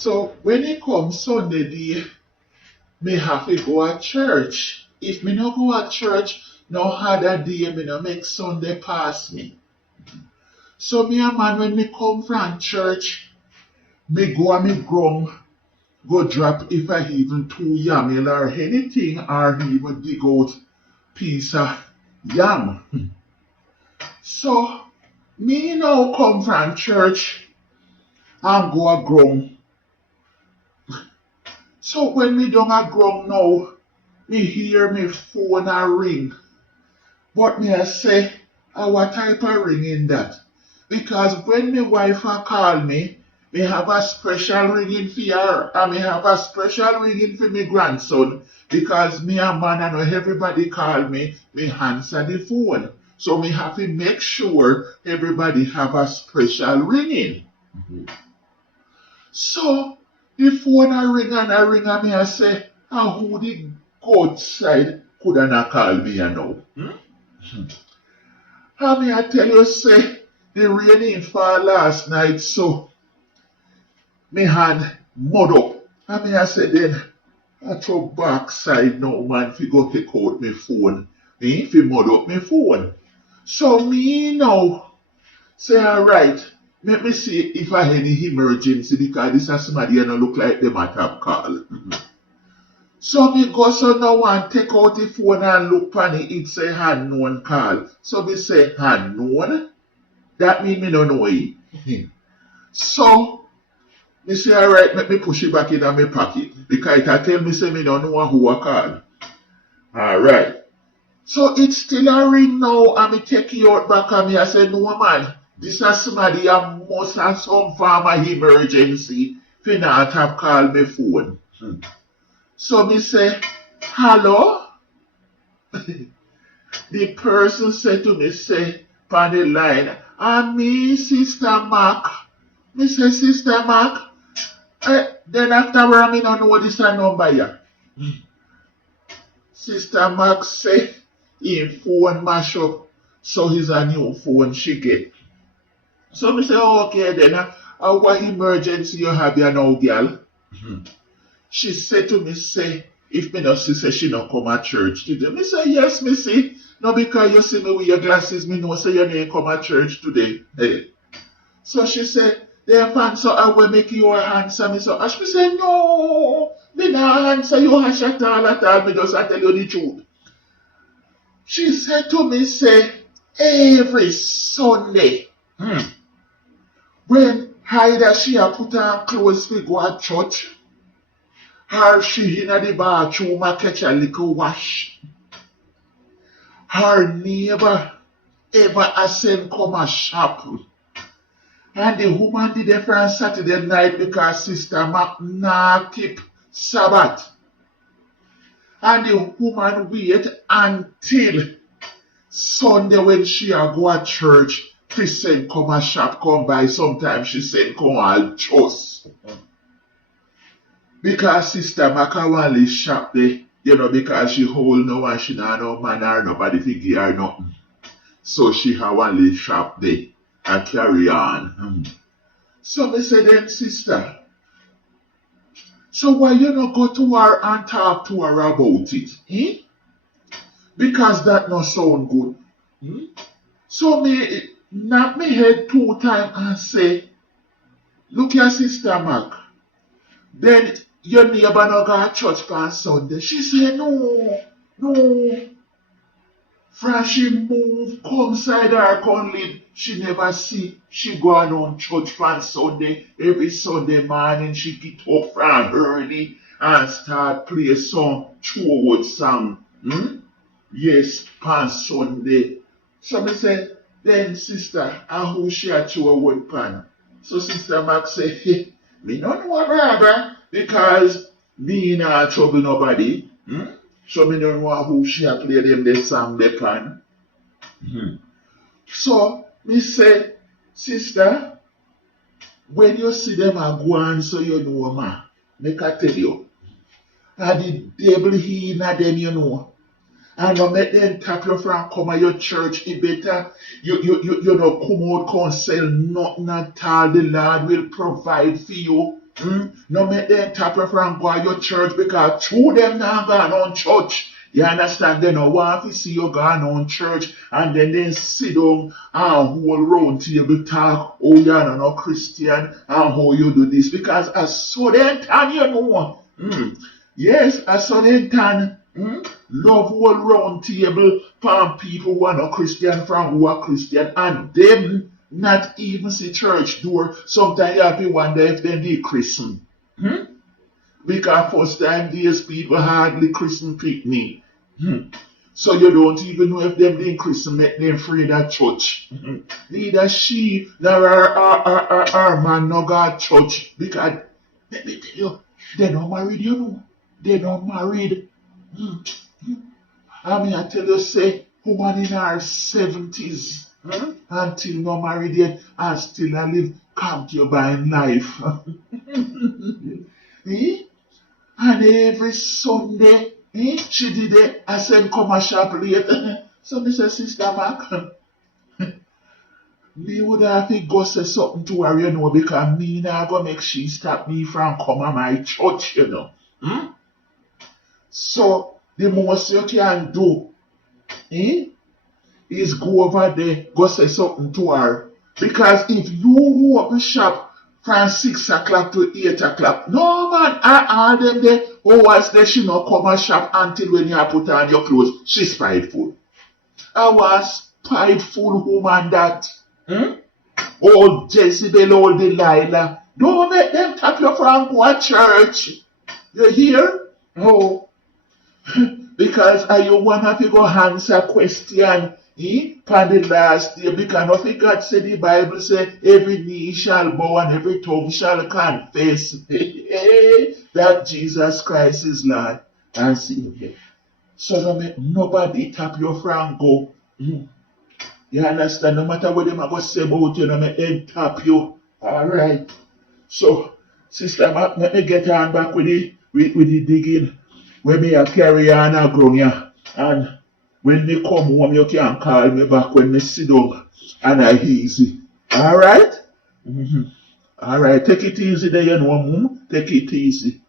So when it comes Sunday day, me have to go to church. If me no go to church, no other day me no make Sunday pass me. So me a man when me come from church, me go and me grum, go drop if I even 2 yam or anything or even dig out piece of yam. So me now come from church and go a grum. So when me done a grum now, me hear me phone a ring. But me I say, what type of ringing that? Because when my wife a call me, me have a special ringing for her, and me have a special ringing for my grandson. Because me a man and everybody call me, me answer the phone. So me have to make sure everybody have a special ringing. So the phone a ring and me I say, who the go outside coulda not call me now? And me I tell you say, the rain fall last night, so me hand mud up. And me I say then, I throw backside now man fi go take out my phone. Me fi mud up my phone. So me now say alright, let me see if I any emergency because this is somebody and look like them at have call. So me go so now and take out the phone and look on it, it say unknown call. So me say unknown? That mean me don't know it. So me say alright, let me push it back in my pocket. Because it tell me say me don't know who I call. Alright. So it's still a ring now and me take it out back and me I say no man. This is somebody I must have some form of emergency. Fi not have called my phone. So me say, hello? The person said to me, say, on the line, me, Sister Mac. Me say, Sister Mac. Then afterward, me don't know this a number here. Sister Mac say, him phone mash up, so he's a new phone she get. So me say, okay then, what emergency you have here now, girl? She said to me, say, if me not see, say she not come at church today. Me say, yes, me see. No, because you see me with your glasses, me know say you ain't come at church today. Hey. So she said, then fan, so I will make you answer me. So Ash me say, no, me not answer you Ash at all, me just I tell you the truth. She said to me, say, every Sunday, when either she a put on clothes to go at church, or she in the bathroom a catch a little wash. Her neighbor ever a send come a shop. And the woman did it for Saturday night because Sister Mac not keep Sabbath. And the woman wait until Sunday when she a go to church to send come a shop, come by. Sometimes she send come all just. Because Sister Mac a want shop there, because she hold no and she not no man or nobody to give her nothing. So she have one shop there and carry on. So me say then, sister, so why you not go to her and talk to her about it? Because that not sound good. So me knock me head 2 times and say, look your Sister Mac. Then your neighbor not go to church on Sunday. She say, no. From she move, come side her come live, she never see. She go on church on Sunday. Every Sunday morning she get up from early and start play some church song. Yes, on Sunday. So me say, then sister, who she a church pan? So Sister Mac say, hey, me don't know brother, because me not trouble nobody. So me don't know who she a play them the song they pan. So me say, sister, when you see them a go on, so you know ma, make I tell you. And the devil he in them, you know. And no make them tap you from come at your church, it better you know come out, can't sell nothing at all. The Lord will provide for you. No make them tap you from go to your church because through them now gone on church. You understand? They don't want to see you going on church and then they sit down and hold round table talk, oh you're not Christian and how you do this because I saw them time you know. Yes, I saw them time. Love whole round table from people who are not Christian from who are Christian and them not even see church door. Sometimes you have to wonder if they be Christian. Because first time these people hardly Christian picnic. So you don't even know if them being Christian make them afraid of church. Neither she nor her man no got church. Because let me tell you, they not married, you know. They not married. I mean I tell you say woman in her 70s until no married yet and still a live concubine life. Eh? And every Sunday, she did it. I said, come and shop late. So me say, Sister Mark, me would have to go say something to her, you know, because me not go make she stop me from coming to my church, you know. So the most you can do is go over there, go say something to her. Because if you open shop from 6 o'clock to 8 o'clock, no man, I them there, oh, what's there, she not come and shop until when you put on your clothes. She's prideful. I was prideful woman that. Old Jezebel, old Delilah. Don't make them tap you from go to church. You hear? Oh. Because you want to go answer question for the last day. Because nothing God said the Bible say every knee shall bow and every tongue shall confess that Jesus Christ is Lord and Savior. So don't make nobody tap your from go. You understand? No matter what them are going to say about you, don't make them tap you. Alright. So, Sister Mark, let me get on back with the digging. When me a carry on a ground ya. And when me come home, you can call me back when me sit down and I easy. Alright? Alright, take it easy there, you know, Take it easy.